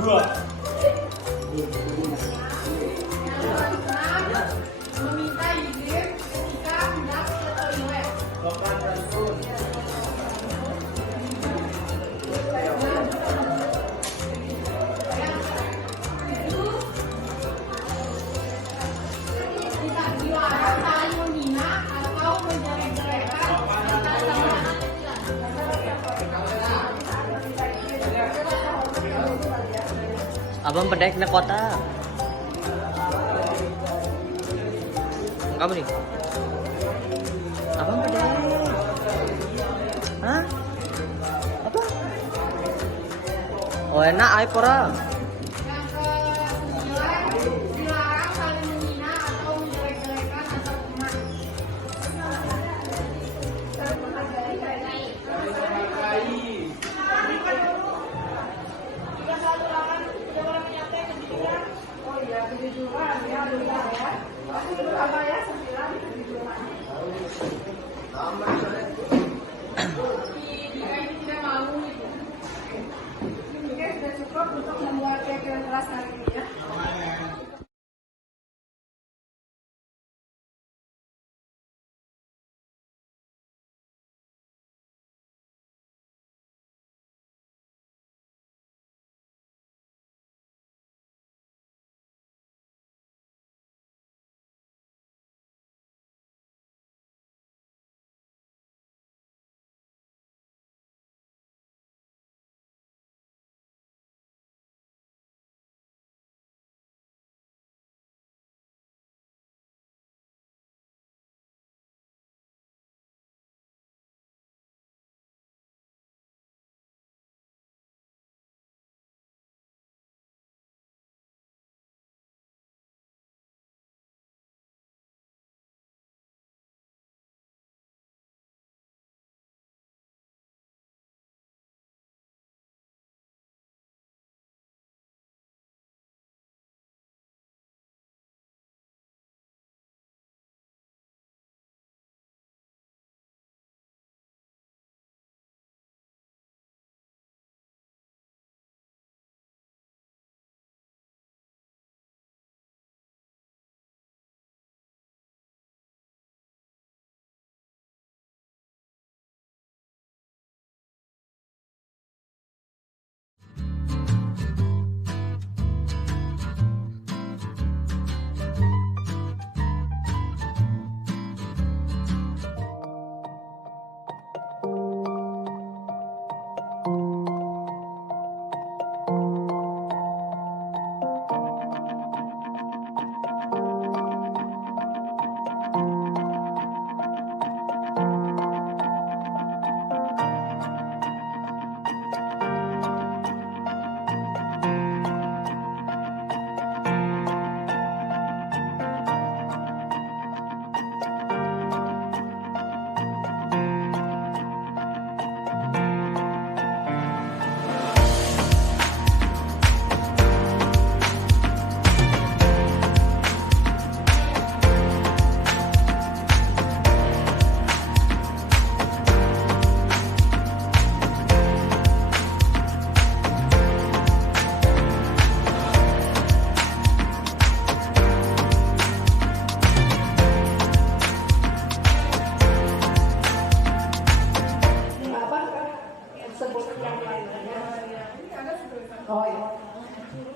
Dua. Meminta izin ketika hendak ke toilet. Tidak dilarang saling menghina atau menjelek-jelekan atas nama. Abang pedek na kota. Kamu nih. Abang pedek. Hah? Apa? Oh enak ay pora. Yang ke-9, dilarang saling menghina atau menjelek-jelekan atas teman. Oh iya, 7 ya, lupa ya. Apa ya, 9, 7. Jika ini tidak mau gitu. Mungkin sudah cukup untuk membuat kelas kelas hari ini ya.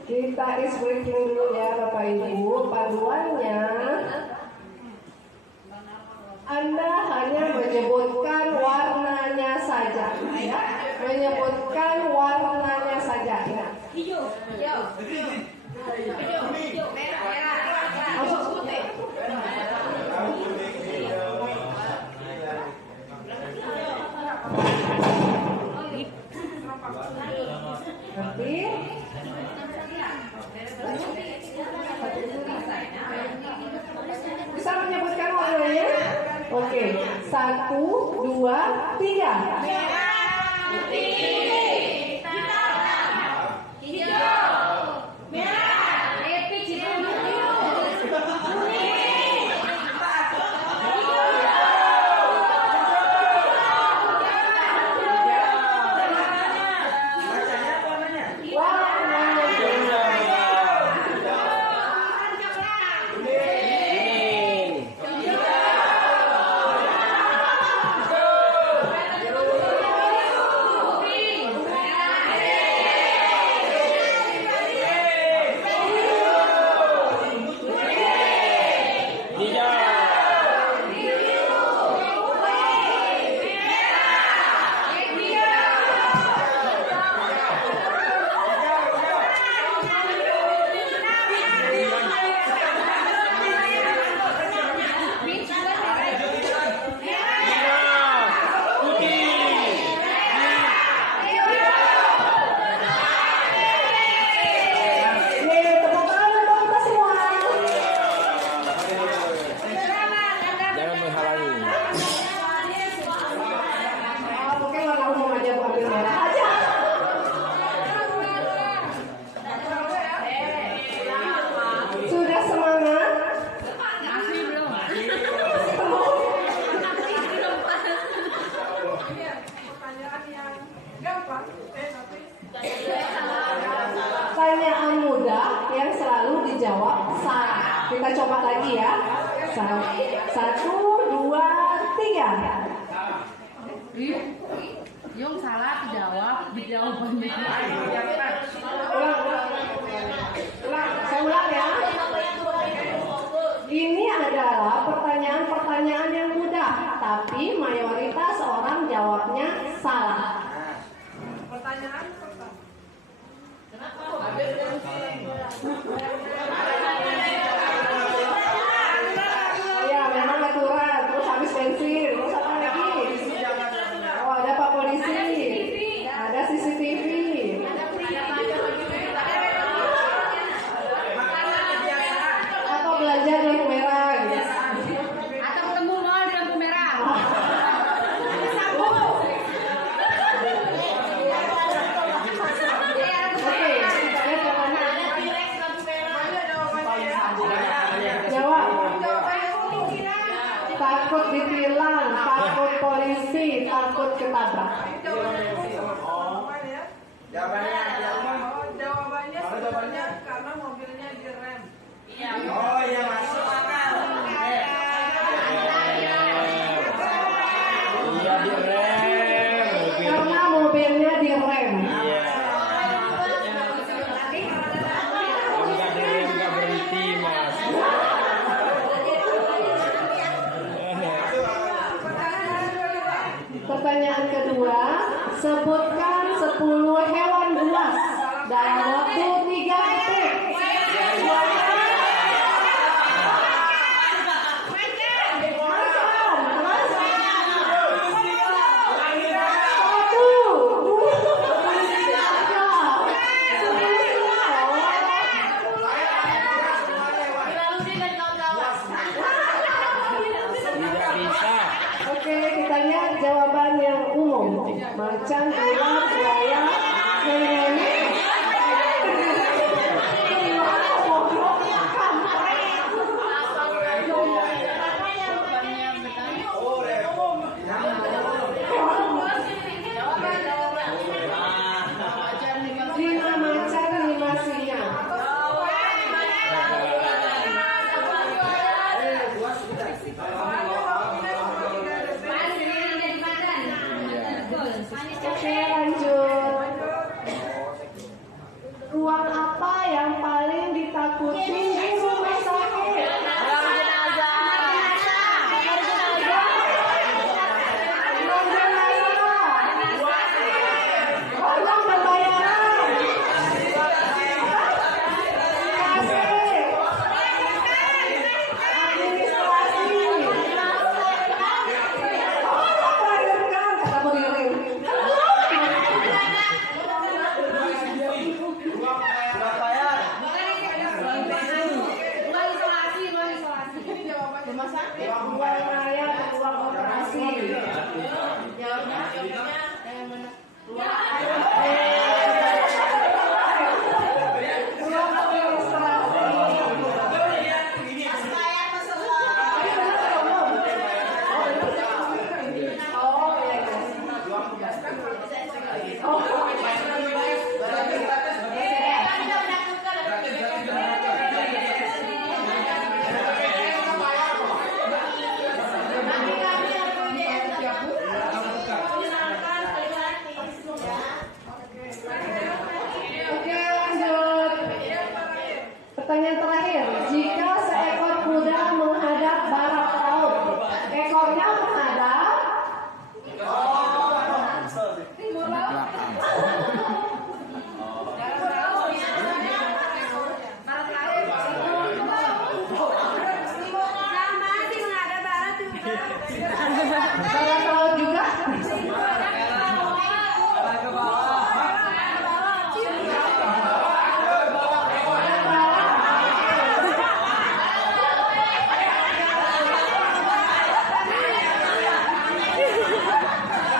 Kita is breaking dulu ya Bapak Ibu. Panduannya Anda hanya menyebutkan warnanya saja, ya. Menyebutkan warnanya saja. Ya. Hijau. Masuk. Nanti bisa menyebutkan warnanya? Oke, 1, 2, 3. Pertanyaan mudah yang selalu dijawab salah. Kita coba lagi ya. 1, 2, 3. Yung salah dijawab jawabannya. Saya ulang ya. Ini adalah pertanyaan-pertanyaan yang mudah, tapi mayoritas orang jawabnya salah. Pertanyaan pertama. Ya, memang aturan. Terus habis bensin. Terus apa lagi? Oh, ada Pak Polisi. Ada CCTV. Atau belanja di lampu merah. Gitu. Atau ketemu mall di lampu merah. Jawab. Takut ditilang, takut polisi, takut ketabrak. Jawabannya sebenarnya karena mobilnya direm. Oh iya masuk akal. Iya direm. Karena mobilnya direm. Kalau nggak direm nggak berhenti mas. Pertanyaan kedua, sebutkan 10 hewan buas. yang paling ditakuti di rumah sakit? Pertanyaan terakhir, jika seekor kuda menghadap barat laut, ekornya menghadap timur laut. Barat laut juga.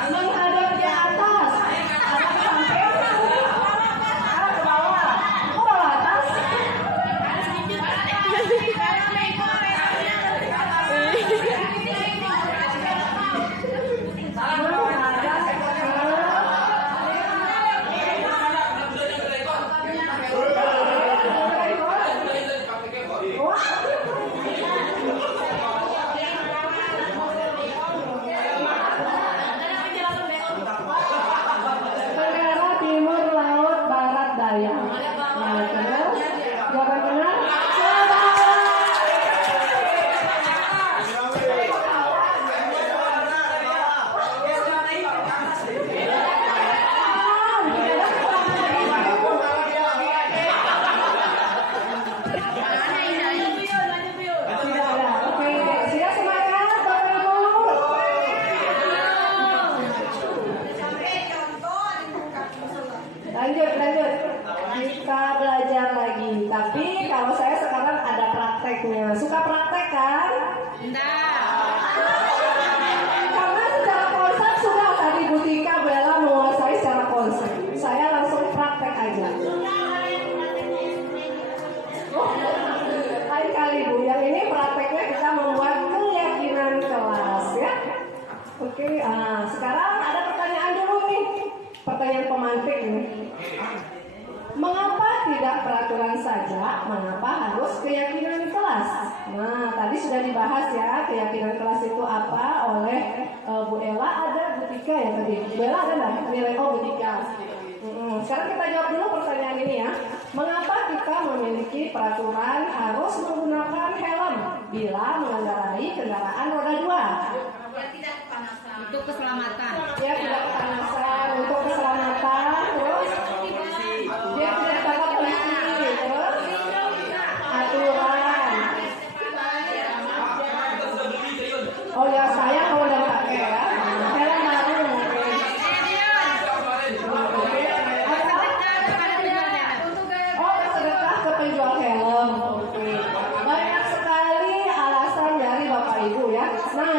Menghadap ke atas. Sampai ke bawah. Ke bawah atas. Tenggara, timur, laut, barat, daya. Nah, terus jawaban benar. Oke, sudah semangat, Bapak Ibu. Lanjut. Kita belajar lagi. Tapi kalau saya sekarang ada prakteknya. Suka praktek kan? Karena secara konsep sudah tadi Bu Tika Bella menguasai secara konsep. Saya langsung praktek aja. Lain kali Bu, yang ini prakteknya kita membuat keyakinan kelas ya. Oke, sekarang ada pertanyaan dulu nih. Pertanyaan pemantik nih. Mengapa tidak peraturan saja? Mengapa harus keyakinan kelas? Nah, tadi sudah dibahas ya, keyakinan kelas itu apa oleh Bu Ella, ada Bu Tika ya tadi. Bu Ella ada nggak? Nilai Bu Tika. Sekarang kita jawab dulu pertanyaan ini ya. Mengapa kita memiliki peraturan harus menggunakan helm bila mengendarai kendaraan roda 2? Untuk keselamatan. Ya, tidak kepanasan, untuk keselamatan, terus dia tidak takut polisi, terus aturan. Oh ya, saya kalau udah pakai ya, helm baru mungkin. Oh, sedekah ke penjual helm. Oke. Banyak sekali alasan dari Bapak Ibu ya. Nah,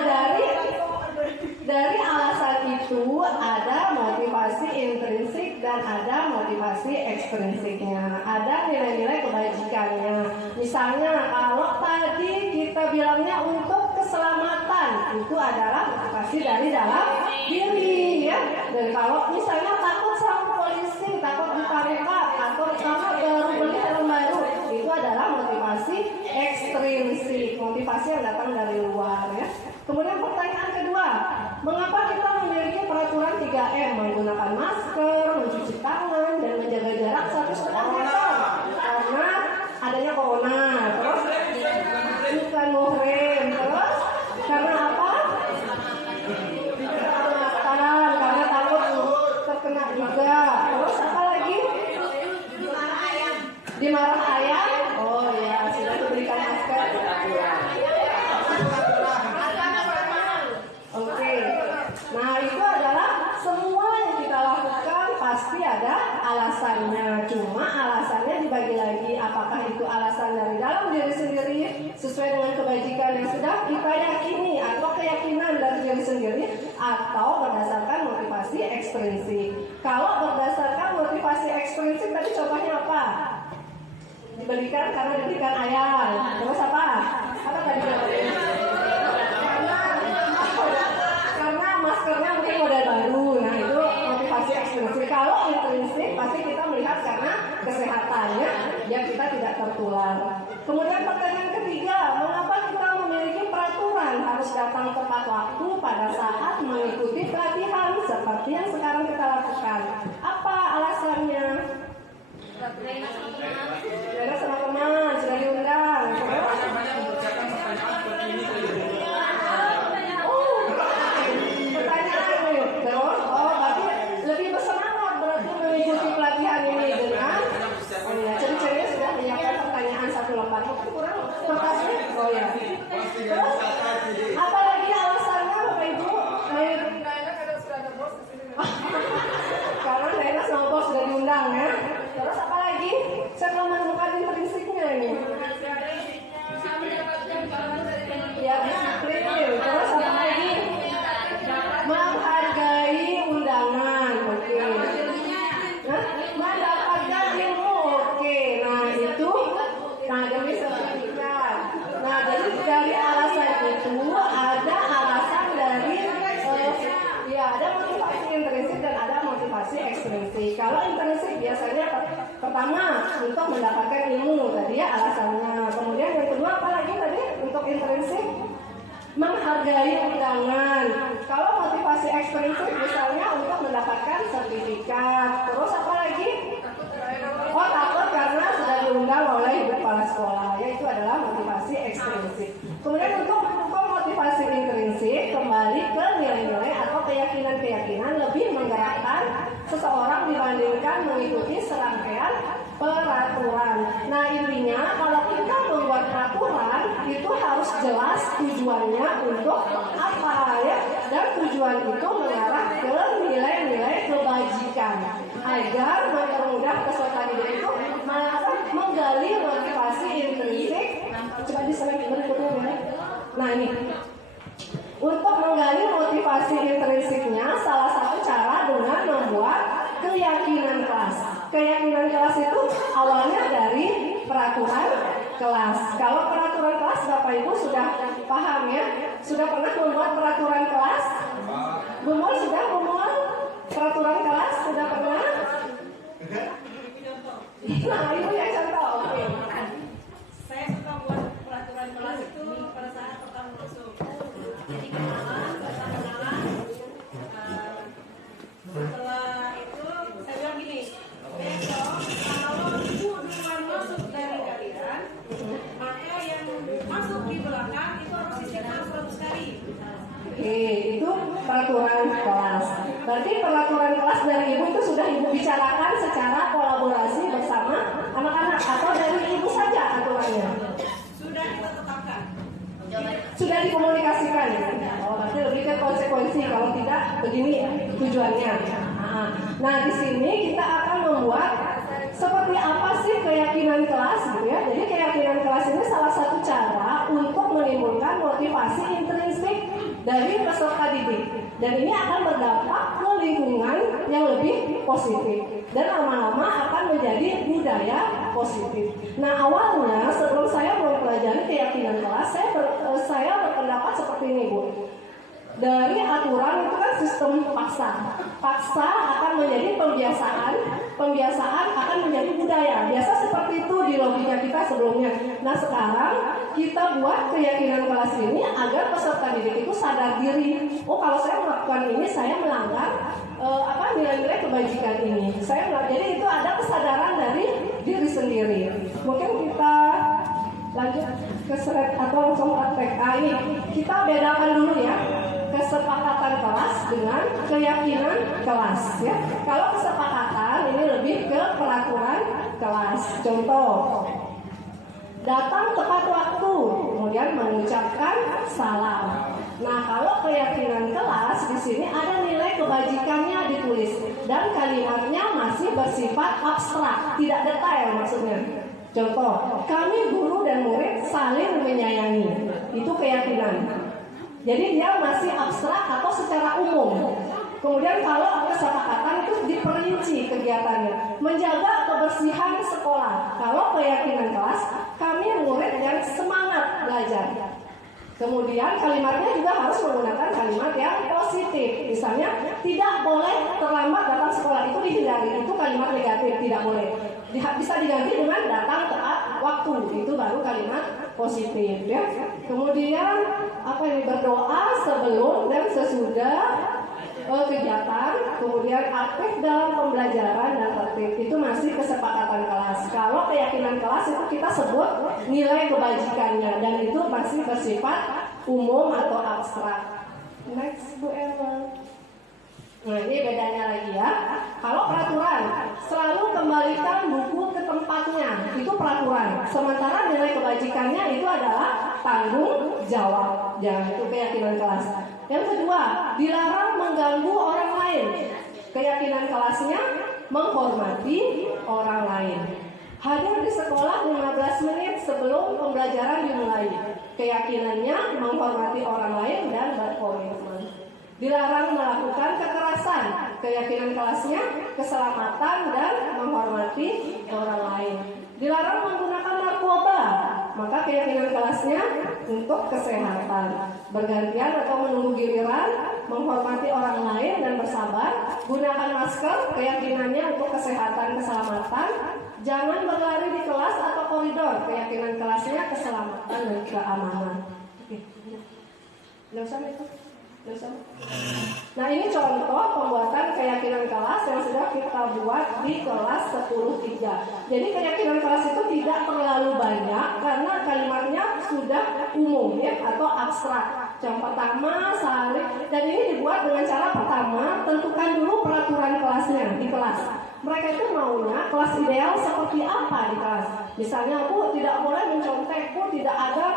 dari alasan itu ada motivasi intrinsik dan ada motivasi ekstrinsiknya. Ada nilai-nilai kebajikannya. Misalnya kalau tadi kita bilangnya untuk keselamatan, itu adalah motivasi dari dalam diri ya. Dan kalau misalnya takut sama polisi, takut luka-luka, atau karena baru beli helm baru, itu adalah motivasi ekstrinsik, motivasi yang datang dari luar ya. Kemudian pertanyaan kedua, mengapa kita memiliki peraturan 3M, menggunakan masker, mencuci tangan, dan menjaga jarak 1,5 meter? Dimarah ayah? Oh ya, sudah diberikan masker. Oke. Nah, itu adalah semua yang kita lakukan pasti ada alasannya. Cuma alasannya dibagi lagi. Apakah itu alasan dari dalam diri sendiri sesuai dengan kebajikan yang sudah kita yakini atau keyakinan dari diri sendiri, atau berdasarkan motivasi ekstrinsik. Kalau berdasarkan motivasi ekstrinsik tadi contohnya apa? Diberikan karena diberikan ayah. Terus apa? Apa tadi? Karena maskernya mungkin model baru. Nah, itu motivasi ekstrinsik. Kalau intrinsik pasti kita melihat karena kesehatannya, ya kita tidak tertular. Kemudian pertanyaan ketiga, mengapa kita memiliki peraturan harus datang tepat waktu pada saat mengikuti pelatihan seperti yang sekarang kita lakukan? Apa alasannya? Daerah sama teman sudah diundang. Pertanyaan nih, terus berarti lebih bersemangat berarti mengikuti pelatihan ini dengan ciri-cirinya sudah menyiapkan pertanyaan satu lembar. Kurang kertasnya? Oh ya. Terus apalagi alasannya Bapak Ibu? Karena Daina sama bos sudah diundang ya. Terus apa lagi? Saya belum menemukan intrinsiknya ini. Ya, disiplin. Terus apa lagi? Menghargai undangan. Oke. Nah, mendapatkan ilmu. Oke. Nah, itu demi sertifikat. Nah, dari alasan itu ada alasan dari ada motivasi intrinsik dan ada motivasi ekstrinsik. Kalau intrinsik biasanya pertama untuk mendapatkan ilmu tadi ya alasannya. Kemudian yang kedua apa lagi tadi untuk intrinsik? Menghargai undangan. Kalau motivasi ekstrinsik misalnya untuk mendapatkan sertifikat. Terus apa lagi? Oh, takut karena sudah diundang oleh ibu kepala sekolah. Ya, itu adalah motivasi ekstrinsik. Kemudian untuk motivasi intrinsik kembali ke nilai-nilai atau keyakinan-keyakinan lebih menggerakkan seseorang dibandingkan mengikuti serangkaian peraturan. Nah, intinya kalau kita membuat peraturan itu harus jelas tujuannya untuk apa ya, dan tujuan itu mengarah ke nilai-nilai kebajikan agar mempermudah peserta didik itu menggali motivasi intrinsik. Coba di slide berikutnya ya. Nah, ini untuk menggali motivasi intrinsiknya salah satu cara dengan membuat keyakinan kelas. Keyakinan kelas itu awalnya dari peraturan kelas. Kalau peraturan kelas Bapak Ibu sudah paham ya? Sudah pernah membuat peraturan kelas? Bumul sudah membuat peraturan kelas? Sudah pernah? Nah, Ibu yang contoh. Oke. Saya suka buat peraturan kelas itu pada saat pertama masuk. Jadi kenalan. Setelah itu saya bilang gini, besok kalau ibu duluan masuk dari kalian, maka yang masuk di belakang itu harus disimak 100 kali. Oke, itu peraturan kelas. Berarti peraturan kelas dari ibu itu sudah ibu bicarakan secara kolaborasi bersama anak-anak atau dari ibu saja aturannya? Sudah kita tetapkan. Sudah dikomunikasikan. Oh, berarti lebih ke konsekuensi kalau tidak begini tujuannya. Nah, di sini kita akan membuat seperti apa sih keyakinan kelas gitu ya. Jadi keyakinan kelas ini salah satu cara untuk menimbulkan motivasi intrinsik dari peserta didik. Dan ini akan berdampak ke lingkungan yang lebih positif. Dan lama-lama akan menjadi budaya positif. Nah, awalnya sebelum saya mempelajari keyakinan kelas, saya berpendapat seperti ini, Bu. Dari aturan itu kan sistem paksa. Paksa akan menjadi pembiasaan, pembiasaan akan menjadi budaya. Biasa seperti itu di logika kita sebelumnya. Nah, sekarang kita buat keyakinan kelas ini agar peserta didik itu sadar diri. Oh, kalau saya melakukan ini, saya melanggar nilai-nilai kebajikan ini. Jadi itu ada kesadaran dari diri sendiri. Mungkin kita lanjut ke slide atau langsung praktek. Ini kita bedakan dulu ya. Kesepakatan kelas dengan keyakinan kelas ya. Kalau kesepakatan ini lebih ke peraturan kelas. Contoh, datang tepat waktu, kemudian mengucapkan salam. Nah, kalau keyakinan kelas di sini ada nilai kebajikannya ditulis dan kalimatnya masih bersifat abstrak, tidak detail maksudnya. Contoh, kami guru dan murid saling menyayangi. Itu keyakinan. Jadi dia masih abstrak atau secara umum. Kemudian kalau kesepakatan itu diperinci kegiatannya, menjaga kebersihan sekolah. Kalau keyakinan kelas, kami murid yang semangat belajar. Kemudian kalimatnya juga harus menggunakan kalimat yang positif. Misalnya, tidak boleh terlambat datang sekolah, itu dihindari. Itu kalimat negatif, tidak boleh. Bisa diganti dengan datang tepat waktu, itu baru kalimat positif ya. Kemudian berdoa sebelum dan sesudah kegiatan, kemudian aktif dalam pembelajaran dan tertib, itu masih kesepakatan kelas. Kalau keyakinan kelas itu kita sebut nilai kebajikannya dan itu masih bersifat umum atau abstrak. Next, Bu Ella. Nah, ini bedanya lagi ya. Kalau peraturan, selalu kembalikan buku ke tempatnya, itu peraturan. Sementara nilai kebajikannya itu adalah tanggung jawab. Jangan, itu keyakinan kelas. Yang kedua, dilarang mengganggu orang lain. Keyakinan kelasnya menghormati orang lain. Hadir di sekolah 15 menit sebelum pembelajaran dimulai. Keyakinannya menghormati orang lain dan berkomitmen. Dilarang melakukan kekerasan. Keyakinan kelasnya keselamatan dan menghormati orang lain. Dilarang menggunakan narkoba. Maka keyakinan kelasnya untuk kesehatan. Bergantian atau menunggu giliran, menghormati orang lain dan bersabar. Gunakan masker, keyakinannya untuk kesehatan, keselamatan. Jangan berlari di kelas atau koridor. Keyakinan kelasnya keselamatan dan keamanan. Oke, nggak usah itu. Nah, ini contoh pembuatan keyakinan kelas yang sudah kita buat di kelas 10.3. Jadi keyakinan kelas itu tidak terlalu banyak karena kalimatnya sudah umum ya, atau abstrak. Yang pertama, saling, dan ini dibuat dengan cara pertama, tentukan dulu peraturan kelasnya di kelas. Mereka itu maunya kelas ideal seperti apa di kelas. Misalnya, Bu tidak boleh mencontek, Bu tidak ada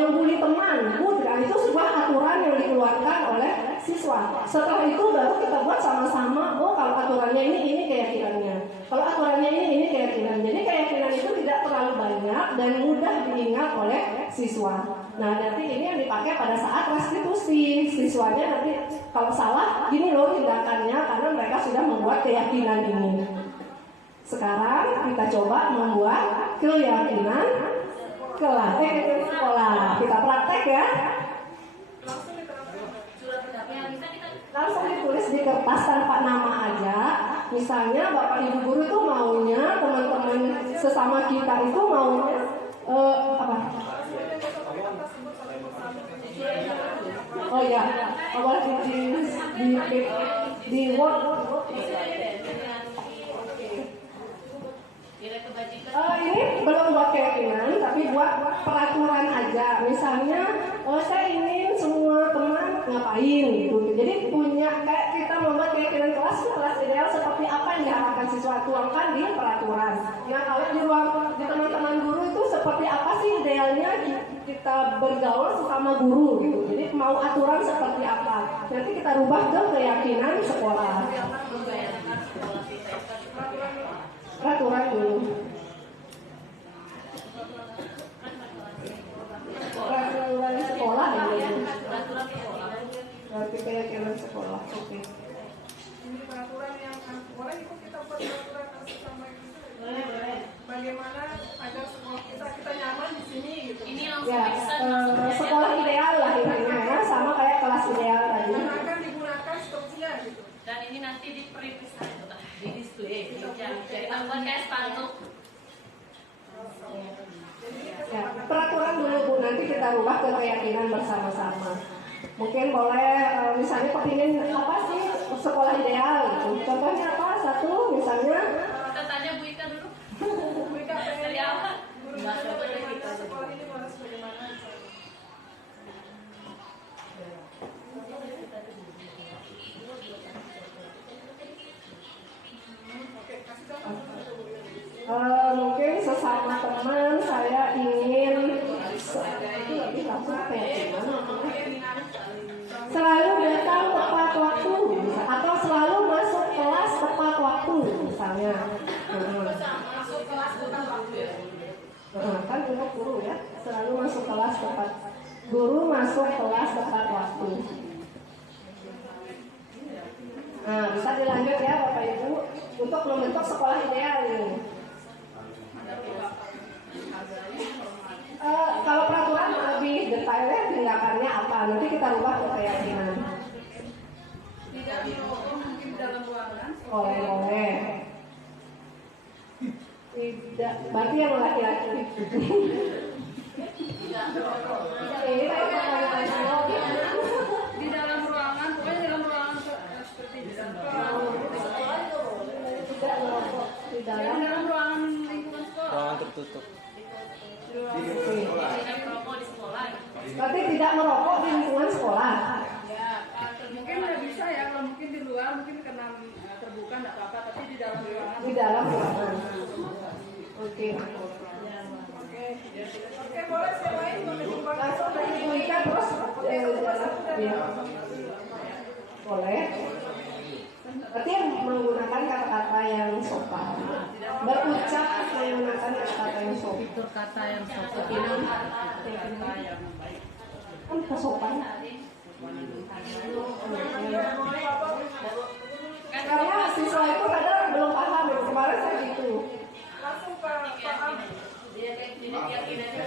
yang bully teman, Bu tidak. Itu sebuah aturan yang dikeluarkan oleh siswa. Setelah itu baru kita buat sama-sama, oh kalau aturannya ini keyakinannya. Kalau aturannya ini keyakinan. Jadi keyakinan itu tidak terlalu banyak dan mudah diingat oleh siswa. Nah, nanti ini yang dipakai pada saat restitusi. Siswanya nanti kalau salah, gini loh tindakannya karena mereka sudah membuat keyakinan ini. Sekarang kita coba membuat keyakinan kelas sekolah. Kita praktek ya. Langsung ditulis di kertas tanpa nama aja. Misalnya Bapak Ibu guru itu maunya teman-teman sesama kita itu maunya apa? Oh ya, apa di Word. Ini belum buat keyakinan, tapi buat peraturan aja. Misalnya, saya ingin semua teman ngapain gitu. Jadi punya kayak kita membuat keyakinan kelas ideal seperti apa yang diharapkan siswa, tuangkan di peraturan. Nah, kalau di teman-teman guru itu seperti apa sih idealnya kita bergaul sesama guru gitu. Jadi mau aturan seperti apa? Nanti kita rubah ke keyakinan sekolah. Peraturan dulu. Peraturan sekolah dulu. Berarti keyakinan sekolah. Oke. Ini peraturan yang boleh ikut kita buat peraturan sama gitu. Boleh. Bagaimana agar sekolah kita nyaman di sini gitu. Ini langsung ya, sekolah ideal lah ini sama kayak kelas ideal tadi. Dan akan digunakan seterusnya gitu. Dan ini nanti diperintahkan di display, kita buat kayak spanduk. Ya, peraturan dulu Bu, nanti kita rubah ke keyakinan bersama-sama. Mungkin boleh misalnya kepingin apa sih sekolah ideal gitu. Contohnya apa? Satu misalnya. Kita tanya Bu Ika dulu. Bu Ika Dari awal. bagaimana sekolah ini harus bagaimana? ingin itu lebih langsung apa ya? Selalu datang tepat waktu, atau selalu masuk kelas tepat waktu, misalnya. Masuk kelas tepat waktu. Kan untuk guru ya, selalu masuk kelas tepat. Guru masuk kelas tepat waktu. Nah, bisa dilanjut ya Bapak Ibu untuk membentuk sekolah ideal ini. Kalau peraturan lebih detailnya tindakannya apa? Nanti kita rubah ke keyakinan. Tidak merokok mungkin dalam ruangan. Oleh. Tidak, berarti yang laki-laki. Ini kayak pertanyaan. Di dalam ruangan, pokoknya dalam ruangan seperti di sekolah. Tidak merokok di Di dalam. dalam ruangan lingkungan sekolah. Ruangan tertutup. Tidak merokok di sekolah. Berarti tidak merokok di lingkungan sekolah. Ya, mungkin nggak bisa ya. Kalau mungkin di luar mungkin karena terbuka nggak apa-apa, tapi di dalam ruangan. Di dalam ruangan. Oke. Oke, boleh saya lain Langsung berikan terus. Ya. Boleh. Berarti menggunakan kata-kata yang sopan. Berucap menggunakan kata-kata yang sopan. Fitur kata yang sopan. Kan kesopan. Karena siswa itu kadang belum paham. Kemarin saya gitu. langsung paham. Dia keyakinannya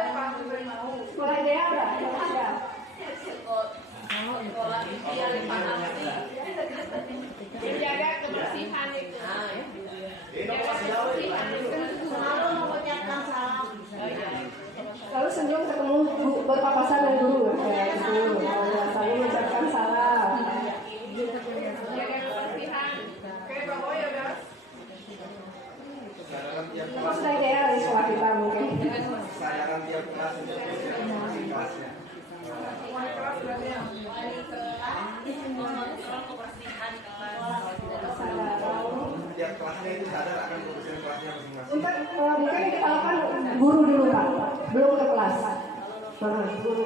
Sekolah ideal nggak? sekolah yang dipahami. Menjaga kebersihan itu. Selalu mengucapkan salam. Lalu senyum ketemu berpapasan dengan guru kayak gitu. Selalu mengucapkan salam. Menjaga kebersihan. Oke, Bapak ya guys. Itu sudah ideal di sekolah kita mungkin. Sadaran tiap kelas untuk masing kelasnya. Wali kelas berarti ya. Kebersihan kelas. Tiap kelasnya itu sadar akan kebersihan kelasnya masing-masing. Untuk mungkin kita lakukan guru dulu Pak, belum ke kelas. Guru dulu.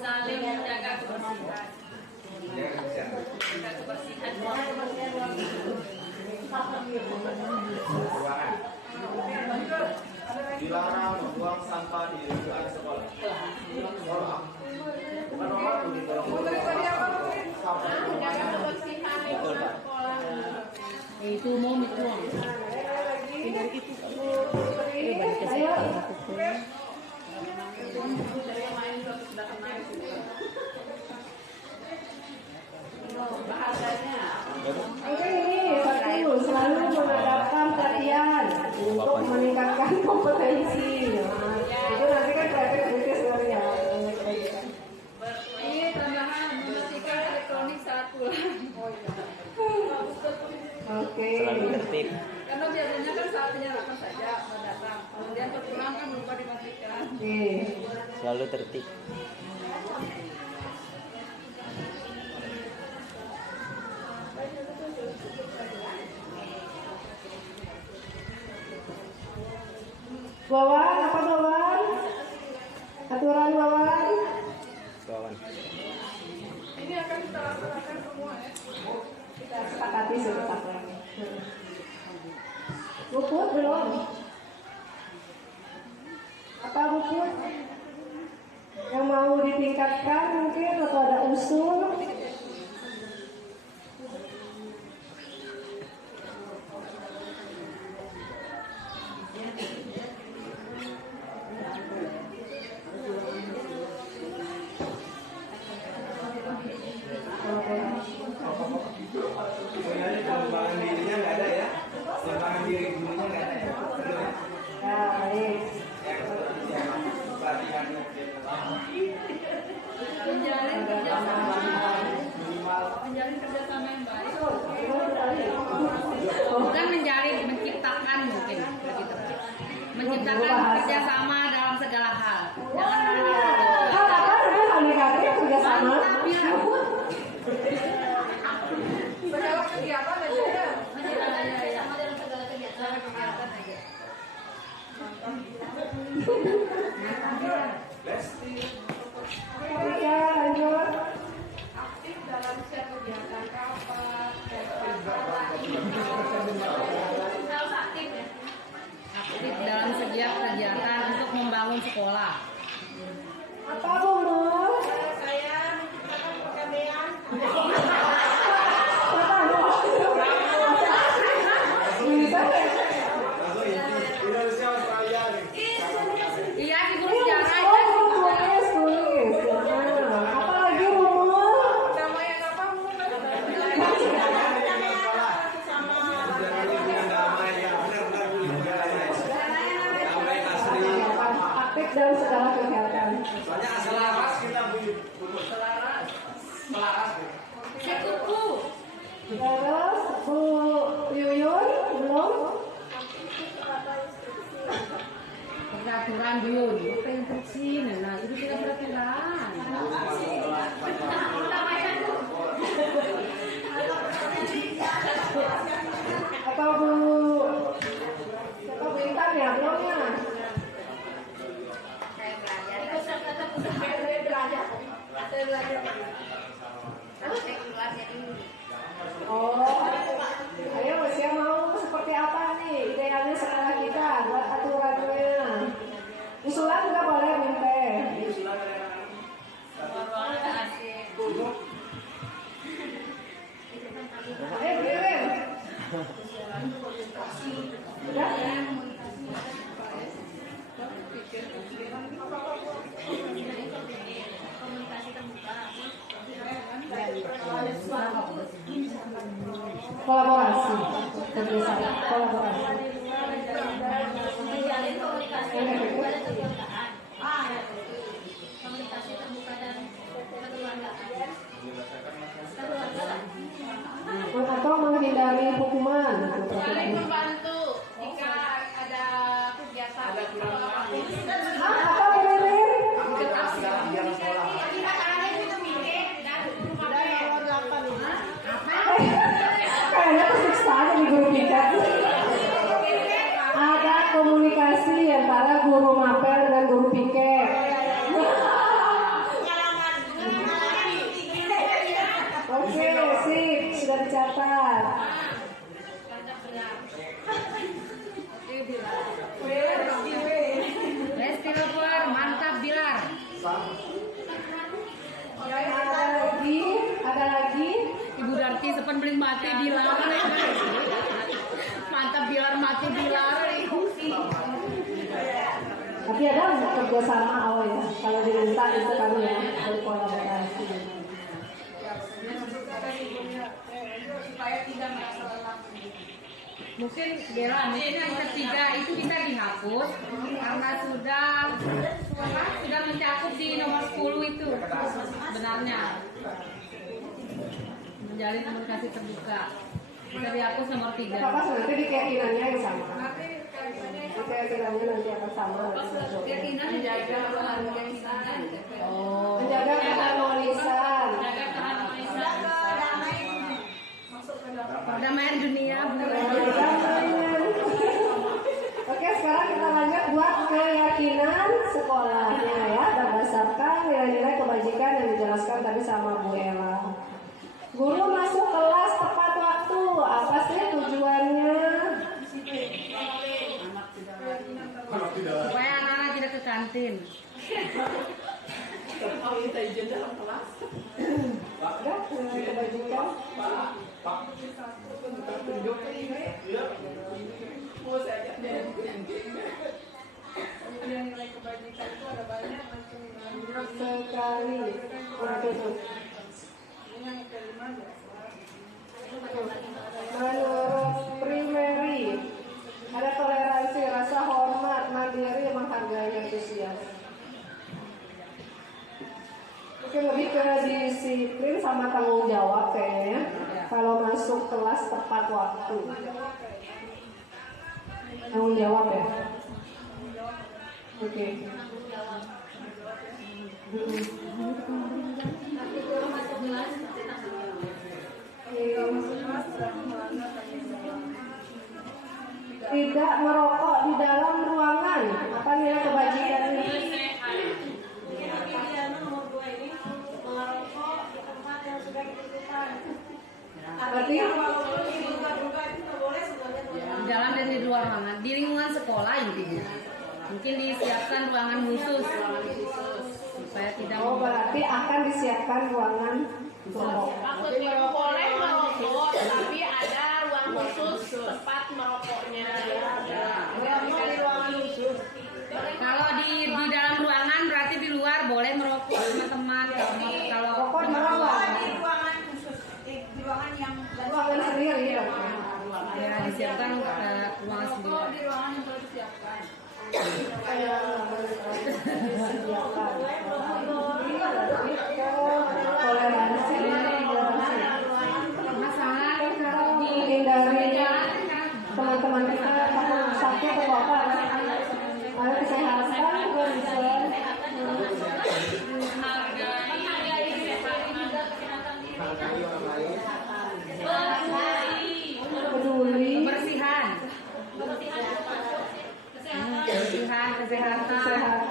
Saling menjaga kebersihan. Ya, kebersihan. Menjaga kebersihan. Ruangan. Dilarang membuang sampah di lingkungan sekolah. Sekolah. Bukan nomor di dalam Tadi apa mungkin? Menjaga kebersihan lingkungan sekolah. Itu mau itu. Ayo. Mungkin ini satu selalu mengadakan pelatihan untuk meningkatkan kompetensi. Nah, itu nanti kan kreativitas sebenarnya. Ini tambahan mematikan elektronik saat pulang. Oke. Selalu tertib. Karena biasanya kan saat penyerapan saja mendatang. Kemudian pulang kan lupa dimatikan. Oke. Selalu tertib. Wawan, apa Wawan? Aturan Wawan? Kawan. Ini akan kita laksanakan semua ya. Kita sepakati sebentar. Buput belum? Apa Buput? Yang mau ditingkatkan mungkin atau ada usul? Sebenarnya pengembangan dirinya nggak ada ya. Pengembangan diri gurunya nggak ada ya. Ya, baik. Pelatihannya. Menjalin kerjasama. Menjalin kerjasama yang baik. Bukan menjalin, menciptakan mungkin begitu. Menciptakan kerjasama dalam segala hal. Jangan hanya Hal apa dengan negatif kerjasama? mantap ya. Segala Harus aktif ya. Aktif dalam setiap kegiatan untuk membangun sekolah. Apa Bu? Saya menciptakan perdamaian. Bisa nggak? Indonesia Australia nih. Iya, di guru sejarah Oh, itu. tulis, tulis. Nah, apa lagi Rumul? Perdamaian apa? Aktif dalam segala kegiatan. Soalnya selaras kita selaras. Selaras. Sekutu. Terus Bu Yuyun belum? Peraturan Yun. Apa yang kecil? Nah, itu kita peraturan. Atau Bu Intan ya belum ya? Oh, ayo siapa mau seperti apa nih idealnya sekolah kita buat aturannya? Usulan juga boleh minta. Beririn. Udah? Komunikasi terbuka. Kolaborasi, kerjasama, kolaborasi. Menjalin komunikasi terbuka dan kekeluargaan. Komunikasi terbuka dan kekeluargaan. Atau menghindari hukuman. Saling membantu jika ada kegiatan atau apapun. Apa beririn? Kayaknya tersiksa aja di guru piket. Ada komunikasi antara guru mapel dan guru piket. Oke, sip, sudah dicatat. Lesti Lover, mantap Bilar. Ada lagi. Ibu Darti sepen beli mati Bilar. Mantap Bilar, mati Bilar. Tapi ada kerjasama awal ya. Kalau diminta itu kan ya berkolaborasi. Supaya tidak merasa lelah. Mungkin Bella, mungkin yang ketiga itu bisa dihapus karena sudah mencakup di nomor 10 itu sebenarnya menjalin komunikasi terbuka bisa dihapus nomor 3. Apa nanti di keyakinannya yang sama? Di keyakinannya nanti akan sama. Keyakinan menjaga keharmonisan. Oh, Menjaga keharmonisan. perdamaian dunia. Oke, sekarang kita lanjut buat keyakinan sekolahnya ya, berdasarkan nilai-nilai kebajikan yang dijelaskan tadi sama Bu Ella. Guru masuk kelas tepat waktu, apa sih tujuannya? Supaya anak-anak tidak ke kantin. Ada nilai kebajikan? Kemudian nilai kebajikan itu ada banyak macam Sekali. Waduh. ini yang kelima biasa. Menurut primary, ada toleransi, rasa hormat, mandiri, menghargai, antusias. Mungkin lebih ke disiplin sama tanggung jawab kayaknya. Kalau masuk kelas tepat waktu. Tanggung jawab ya. Oke. Tidak merokok di dalam ruangan. Apa nilai kebajikannya? Nomor 2 ini merokok di tempat yang sudah ditentukan. Berarti Walaupun diduga-duga luar ruangan, di lingkungan sekolah intinya. Mungkin disiapkan ruangan khusus supaya tidak. Oh, berarti akan disiapkan ruangan merokok. Maksudnya boleh merokok, tapi ada ruang khusus tempat merokoknya. Kalau di dalam ruangan berarti di luar boleh merokok teman-teman. Kalau Rokok di mana? di ruangan khusus, di ruangan yang Ruangan sendiri. ya disiapkan ruangan sendiri. di ruangan yang boleh disiapkan. Toleransi. Masalah Menghindari teman-teman kita takut sakit atau apa. Ayo kesehatan, concern. Hargai orang lain. Peduli. kebersihan, kesehatan.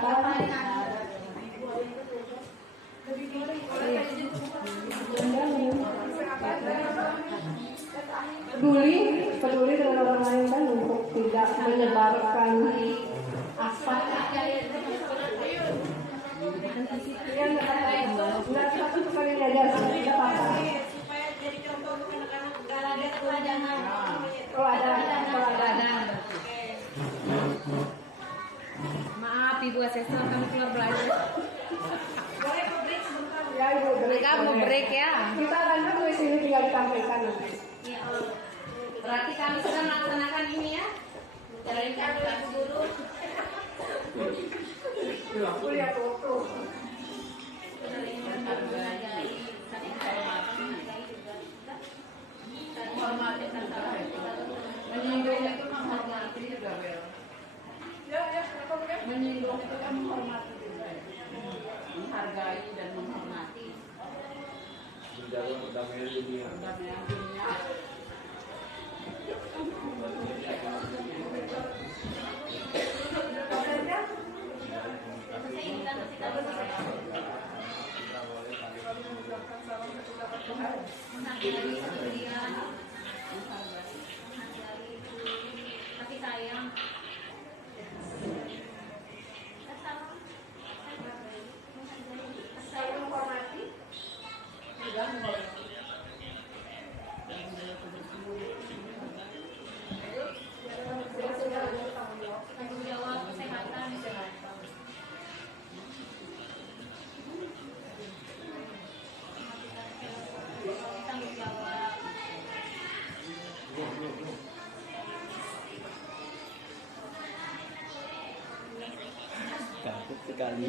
Peduli dengan orang lain kan untuk tidak menyebarkan asap. Nggak satu kali aja, tidak apa-apa. Supaya jadi contoh untuk anak-anak galaga teladan. Kalau ada. Maaf Ibu Asesor, kami keluar belajar. Boleh break sebentar. Ya, Ibu, break. Mereka mau break ya. Kita akan di sini tinggal ditampilkan nanti. Berarti kami sudah melaksanakan ini ya. Jalankan kelas guru. Kuliah foto. Menyinggung itu menghormati juga, Bel. Menyinggung itu kan menghormati juga. Menghargai dan menghormati. Menjaga perdamaian dunia. Perdamaian dunia. Tapi sayang. Tanggung jawab kesehatan. Tanggung jawab. Takut sekali.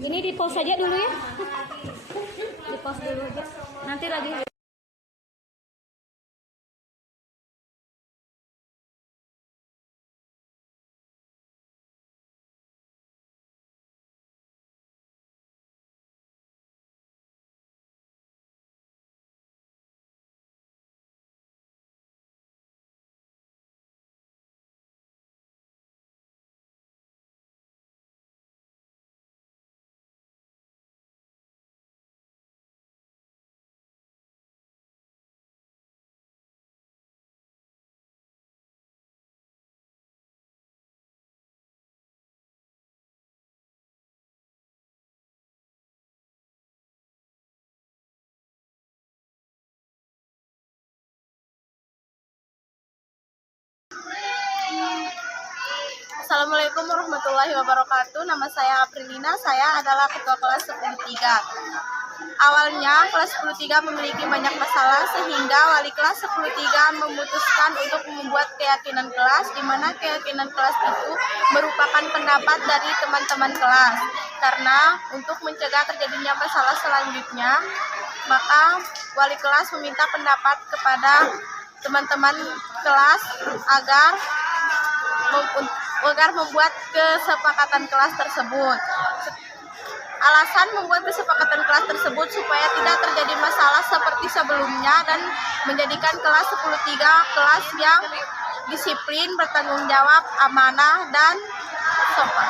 Ini di pause aja dulu ya. Di pause dulu aja. Nanti lagi. Assalamualaikum warahmatullahi wabarakatuh. Nama saya Aprilina, saya adalah ketua kelas 10-3. Awalnya kelas 10-3 memiliki banyak masalah sehingga wali kelas 10-3 memutuskan untuk membuat keyakinan kelas, di mana keyakinan kelas itu merupakan pendapat dari teman-teman kelas. Karena untuk mencegah terjadinya masalah selanjutnya, maka wali kelas meminta pendapat kepada teman-teman kelas agar membuat kesepakatan kelas tersebut. Alasan membuat kesepakatan kelas tersebut supaya tidak terjadi masalah seperti sebelumnya dan menjadikan kelas 10-3 kelas yang disiplin, bertanggung jawab, amanah, dan sopan.